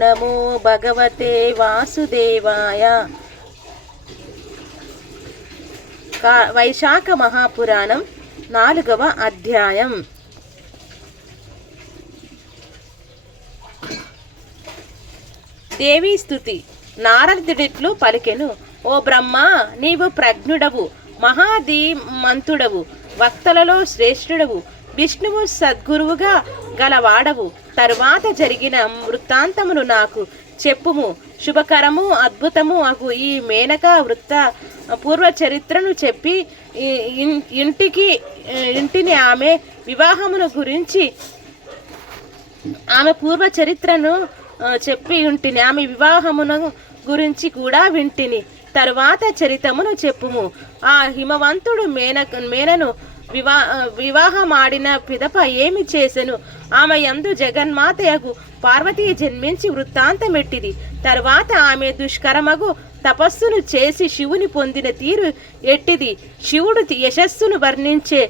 నమో భగవతే వాసుదేవాయ. వైశాఖ మహాపురాణం 4వ అధ్యాయం. దేవీ స్తుతి. నారదుడిట్లు పలికెను. ఓ బ్రహ్మ, నీవు ప్రజ్ఞుడవు, మహాధీమంతుడవు, వక్తలలో శ్రేష్ఠుడవు, విష్ణువు సద్గురువుగా గలవాడవు. తరువాత జరిగిన వృత్తాంతమును నాకు చెప్పుము. శుభకరము అద్భుతము అగు ఈ మేనక పూర్వ చరిత్రను చెప్పి ఇంటిని ఆమె వివాహమును గురించి ఆమె పూర్వ చరిత్రను చెప్పి ఉంటిని. ఆమె వివాహమును గురించి కూడా వింటిని. తరువాత చరితమును చెప్పుము. ఆ హిమవంతుడు మేనను వివాహమాడిన పిదప ఏమి చేసెను? ఆమె యందు జగన్మాతయగు పార్వతీ జన్మించి వృత్తాంతమెట్టిది. తరువాత ఆమె దుష్కరమగు తపస్సును చేసి శివుని పొందిన తీరు ఎట్టిది? శివుడు యశస్సును వర్ణించే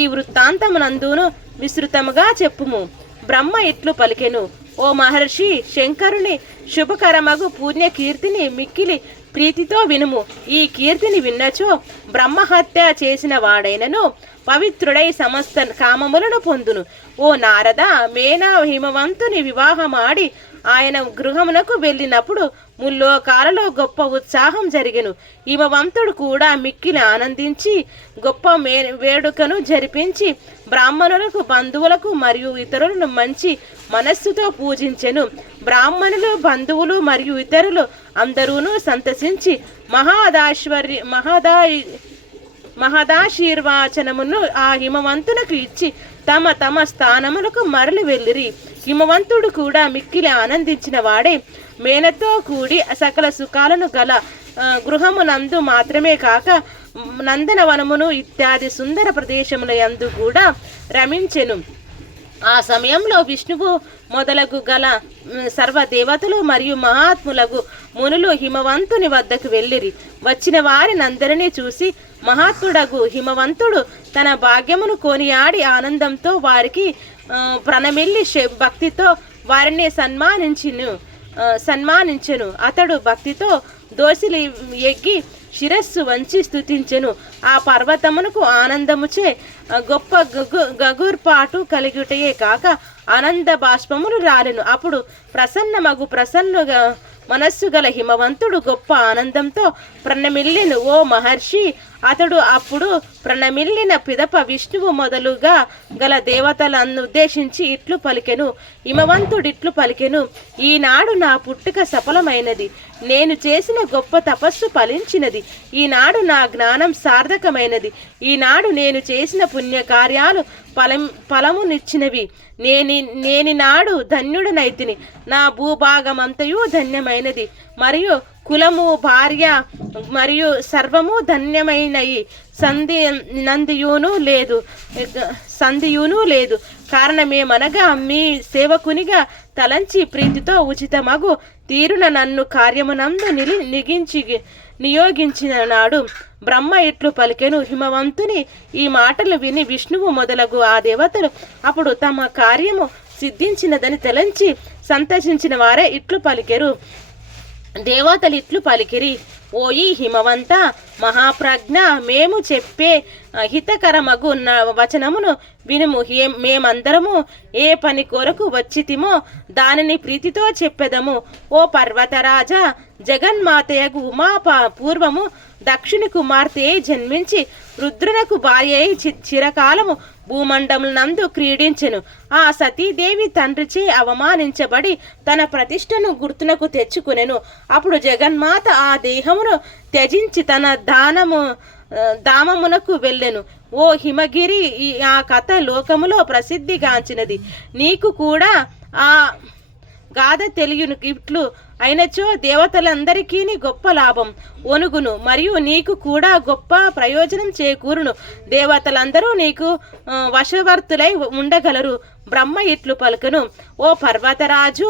ఈ వృత్తాంతమునందును విస్తృతముగా చెప్పుము. బ్రహ్మ ఇట్లు పలికెను. ఓ మహర్షి, శంకరుని శుభకరమగు పుణ్యకీర్తిని మిక్కిలి ప్రీతితో వినుము. ఈ కీర్తిని విన్నచో బ్రహ్మహత్య చేసిన వాడైనను పవిత్రుడై సమస్త కామములను పొందును. ఓ నారద, మేనా హిమవంతుని వివాహమాడి ఆయన గృహమునకు వెళ్ళినప్పుడు ముల్లోకాలలో గొప్ప ఉత్సాహం జరిగెను. హిమవంతుడు కూడా మిక్కిలి ఆనందించి గొప్ప వేడుకను జరిపించి బ్రాహ్మణులకు, బంధువులకు మరియు ఇతరులను మంచి మనస్సుతో పూజించెను. బ్రాహ్మణులు, బంధువులు మరియు ఇతరులు అందరూను సంతసించి మహదాశీర్వాచనమును ఆ హిమవంతునికి ఇచ్చి తమ తమ స్థానములకు మరలి వెళ్ళిరి. హిమవంతుడు కూడా మిక్కిలి ఆనందించిన వాడే మేనతో కూడి సకల సుఖాలను గల గృహమునందు మాత్రమే కాక నందనవనమును ఇత్యాది సుందర ప్రదేశముల యందు కూడా రమించెను. ఆ సమయంలో విష్ణువు మొదలగు గల సర్వదేవతలు మరియు మహాత్ములగు మునులు హిమవంతుని వద్దకు వెళ్ళిరి. వచ్చిన వారినందరినీ చూసి మహాత్ముడగు హిమవంతుడు తన భాగ్యమును కొనియాడి ఆనందంతో వారికి ప్రణమిల్లి భక్తితో వారిని సన్మానించెను. అతడు భక్తితో దోసిలి ఎగ్గి శిరస్సు వంచి స్తుతించెను. ఆ పర్వతమునకు ఆనందముచే గొప్ప గగుర్పాటు కలిగుటయే కాక ఆనంద బాష్పములు రాలెను. అప్పుడు ప్రసన్నుగా మనస్సు గల హిమవంతుడు గొప్ప ఆనందంతో ప్రణమిల్లెను. ఓ మహర్షి, అతడు అప్పుడు ప్రణమిల్లిన పిదప విష్ణువు మొదలుగా గల దేవతలను ఉద్దేశించి ఇట్లు పలికెను. హిమవంతుడిట్లు పలికెను. ఈనాడు నా పుట్టుక సఫలమైనది. నేను చేసిన గొప్ప తపస్సు ఫలించినది. ఈనాడు నా జ్ఞానం సార్థకమైనది. ఈనాడు నేను చేసిన పుణ్యకార్యాలు ఫలమునిచ్చినవి. నేనినాడు ధన్యుడనైతిని. నా భూభాగమంతయు ధన్యమైనది. మరియు కులము, భార్య మరియు సర్వము ధన్యమైనయి. సంధియును లేదు. కారణమేమనగా మీ సేవకునిగా తలంచి ప్రీతితో ఉచితమగు తీరున నన్ను కార్యమునందు నియోగించిన నాడు బ్రహ్మ ఇట్లు పలికెను. హిమవంతుని ఈ మాటలు విని విష్ణువు మొదలగు ఆ దేవతలు అప్పుడు తమ కార్యము సిద్ధించినదని తలంచి సంతసించిన వారే ఇట్లు పలికెరు. దేవతలు ఇట్లు పలికిరి. ఓయి హిమవంత మహాప్రజ్ఞ, మేము చెప్పే హితకరమగు వచనమును వినుము. మేమందరము ఏ పని కొరకు వచ్చితిమో దానిని ప్రీతితో చెప్పెదము. ఓ పర్వతరాజా, జగన్మాతయగు ఉమా పూర్వము దక్షిణ కుమార్తె జన్మించి రుద్రునకు భార్య అయి చిరకాలము భూమండమునందు క్రీడించెను. ఆ సతీదేవి తండ్రిచే అవమానించబడి తన ప్రతిష్టను గుర్తునకు తెచ్చుకునెను. అప్పుడు జగన్మాత ఆ దేహమును త్యజించి తన ధామమునకు వెళ్ళెను. ఓ హిమగిరి, ఆ కథ లోకములో ప్రసిద్ధిగాంచినది. నీకు కూడా ఆ గాథ తెలియను. ఇట్లు అయినచో దేవతలందరికీ గొప్ప లాభం ఒనుగును మరియు నీకు కూడా గొప్ప ప్రయోజనం చేకూరును. దేవతలందరూ నీకు వశవర్తులై ఉండగలరు. బ్రహ్మ ఇట్లు పలుకను. ఓ పర్వతరాజు,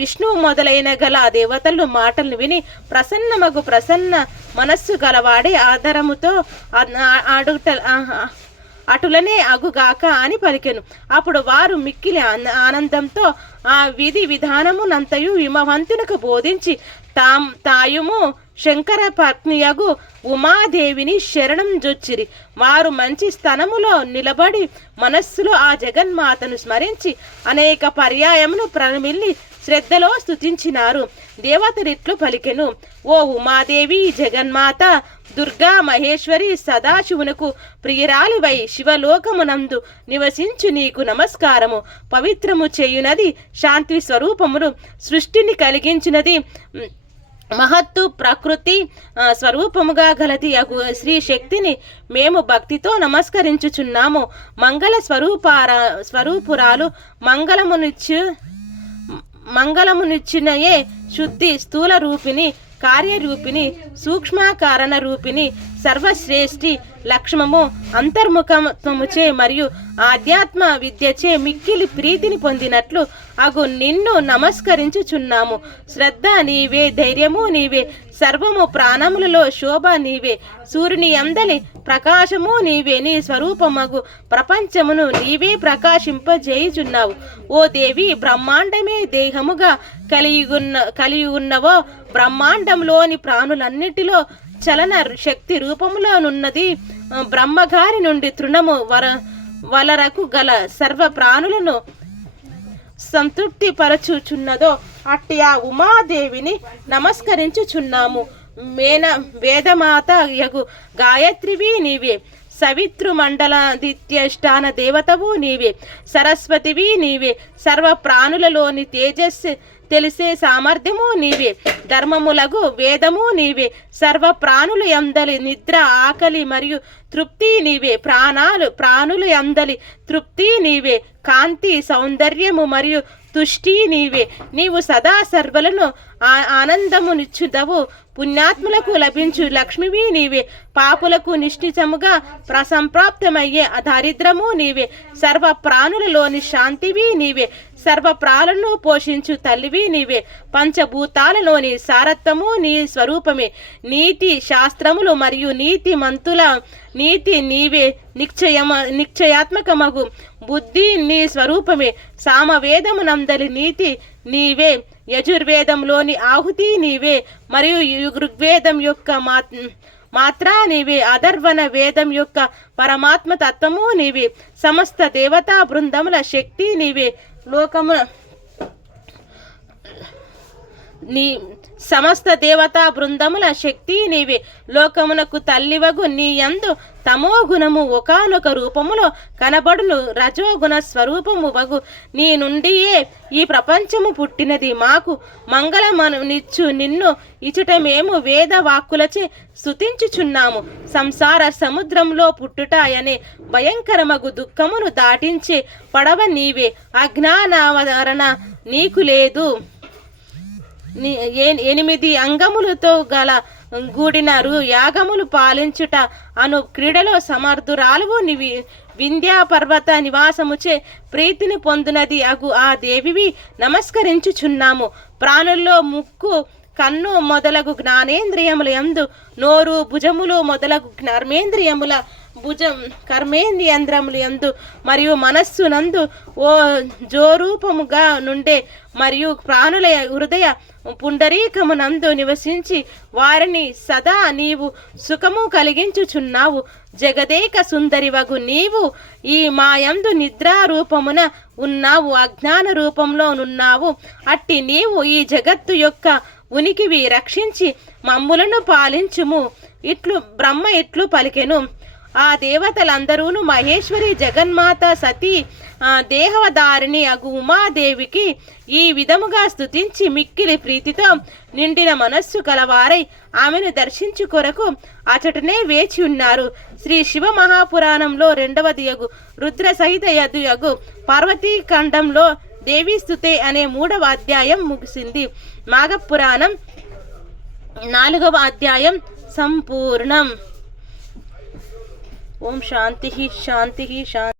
విష్ణువు మొదలైన గల దేవతలు మాటలను విని ప్రసన్న మనస్సు గలవాడే ఆదరముతో అటులనే అగుగాక అని పలికెను. అప్పుడు వారు మిక్కిలి ఆనందంతో ఆ విధి విధానమునంతయు హిమవంతునికి బోధించి తాయుము శంకర పత్నియగు ఉమాదేవిని శరణం జొచ్చిరి. వారు మంచి స్థనములో నిలబడి మనస్సులో ఆ జగన్మాతను స్మరించి అనేక పర్యాయమును ప్రణమిల్లి శ్రద్ధలో స్తుతించినారు. దేవతలిట్లు పలికెను, ఓ ఉమాదేవి జగన్మాత దుర్గా మహేశ్వరి సదాశివునకు ప్రియురాలివై శివలోకమునందు నివసించు నీకు నమస్కారము. పవిత్రము చేయునది శాంతి స్వరూపమును, సృష్టిని కలిగించినది మహత్తు ప్రకృతి స్వరూపముగా గలది అగు శ్రీ శక్తిని మేము భక్తితో నమస్కరించుచున్నాము. మంగళ స్వరూపురాలు మంగళమునిచ్చినయే శుద్ధి స్థూల రూపిణి, కార్యరూపిణి, సూక్ష్మకారణ రూపిణి, సర్వశ్రేష్ఠి లక్ష్మము అంతర్ముఖత్వముచే మరియు ఆధ్యాత్మ విద్యచే మిక్కిలి ప్రీతిని పొందినట్లు అగు నిన్ను నమస్కరించుచున్నాము. శ్రద్ధ నీవే, ధైర్యము నీవే, సర్వము ప్రాణములలో శోభ నీవే, సూర్యుని అందలి ప్రకాశము నీవే, నీ స్వరూపమగు ప్రపంచమును నీవే ప్రకాశింపజేయుచున్నావు. ఓ దేవి, బ్రహ్మాండమే దేహముగా కలిగి ఉన్నవో బ్రహ్మాండంలోని ప్రాణులన్నిటిలో చలన శక్తి రూపములోనున్నది. బ్రహ్మగారి నుండి తృణము వలరకు గల సర్వ ప్రాణులను సంతృప్తి పరచుచున్నదో అట్టి ఆ ఉమాదేవిని నమస్కరించుచున్నాము. వేదమాత యగు గాయత్రివి నీవే, సవితృమండలాదిత్యష్టాన దేవతవు నీవే, సరస్వతివి నీవే, సర్వ ప్రాణులలోని తేజస్సు తెలిసే సామర్థ్యము నీవే, ధర్మములగు వేదము నీవే, సర్వ ప్రాణులు ఎందలి నిద్ర ఆకలి మరియు తృప్తి నీవే, ప్రాణులు ఎందలి తృప్తి నీవే, కాంతి సౌందర్యము మరియు తుష్టి నీవే. నీవు సదా సర్వలను ఆనందమునిచ్చుదవు. పుణ్యాత్ములకు లభించు లక్ష్మివి నీవే, పాపులకు నిశ్చితముగా ప్రసంప్రాప్తమయ్యే దారిద్రము నీవే, సర్వ ప్రాణులలోని శాంతివి నీవే, సర్వ ప్రాణులను పోషించు తల్లివి నీవే, పంచభూతాలలోని సారత్వము నీ స్వరూపమే, నీతి శాస్త్రములు మరియు నీతి మంతుల నీతి నీవే, నిశ్చయాత్మకమగు బుద్ధి నీ స్వరూపమే, సామవేదమునందలి నీతి నీవే, యజుర్వేదంలోని ఆహుతి నీవే మరియు ఋగ్వేదం యొక్క మాత్రా నీవే, అధర్వణ వేదం యొక్క పరమాత్మ తత్వము నీవే, సమస్త దేవతా బృందముల శక్తి నీవే, సమస్త దేవతా బృందముల శక్తి నీవే, లోకమునకు తల్లివగు నీ యందు తమో గుణము ఒకానొక రూపములో కనబడును, రజోగుణ స్వరూపము వగు నీ నుండియే ఈ ప్రపంచము పుట్టినది. మాకు మంగళమనిచ్చు నిన్ను ఇచుట మేము వేద వాక్కులచే స్తుతించుచున్నాము. సంసార సముద్రంలో పుట్టుట అనే భయంకరమగు దుఃఖమును దాటించే పడవ నీవే, అజ్ఞానావరణ నీకు లేదు. 8 అంగములతో గల గూడినరు యాగములు పాలించుట అను క్రీడలో సమర్థురాలువు నీవి. వింధ్యా పర్వత నివాసముచే ప్రీతిని పొందినది అగు ఆ దేవివి నమస్కరించుచున్నాము. ప్రాణుల్లో ముక్కు కన్ను మొదలగు జ్ఞానేంద్రియముల యందు, నోరు భుజములు మొదలగు కర్మేంద్రియంద్రములు యందు మరియు మనస్సునందు ఓ జోరూపముగా నుండే మరియు ప్రాణుల హృదయ పుండరీకమునందు నివసించి వారిని సదా నీవు సుఖము కలిగించుచున్నావు. జగదేక సుందరివగు నీవు ఈ మాయందు నిద్రా రూపమున ఉన్నావు, అజ్ఞాన రూపంలో నున్నావు. అట్టి నీవు ఈ జగత్తు యొక్క ఉనికివి రక్షించి మమ్ములను పాలించుము. బ్రహ్మ ఇట్లు పలికెను. ఆ దేవతలందరూను మహేశ్వరి జగన్మాత సతీ దేహవదారిణి అగు ఉమాదేవికి ఈ విధముగా స్తుతించి మిక్కిలి ప్రీతితో నిండిన మనస్సు కలవారై ఆమెను దర్శించు కొరకు అచటనే వేచి ఉన్నారు. శ్రీ శివ మహాపురాణంలో 2వది యగు రుద్ర సహిత యగు పార్వతీ ఖండంలో దేవీ స్తుతే అనే 3వ అధ్యాయం ముగిసింది. మాఘపురాణం 4వ అధ్యాయం సంపూర్ణం. ఓం శాంతి శాంతి శాంతి.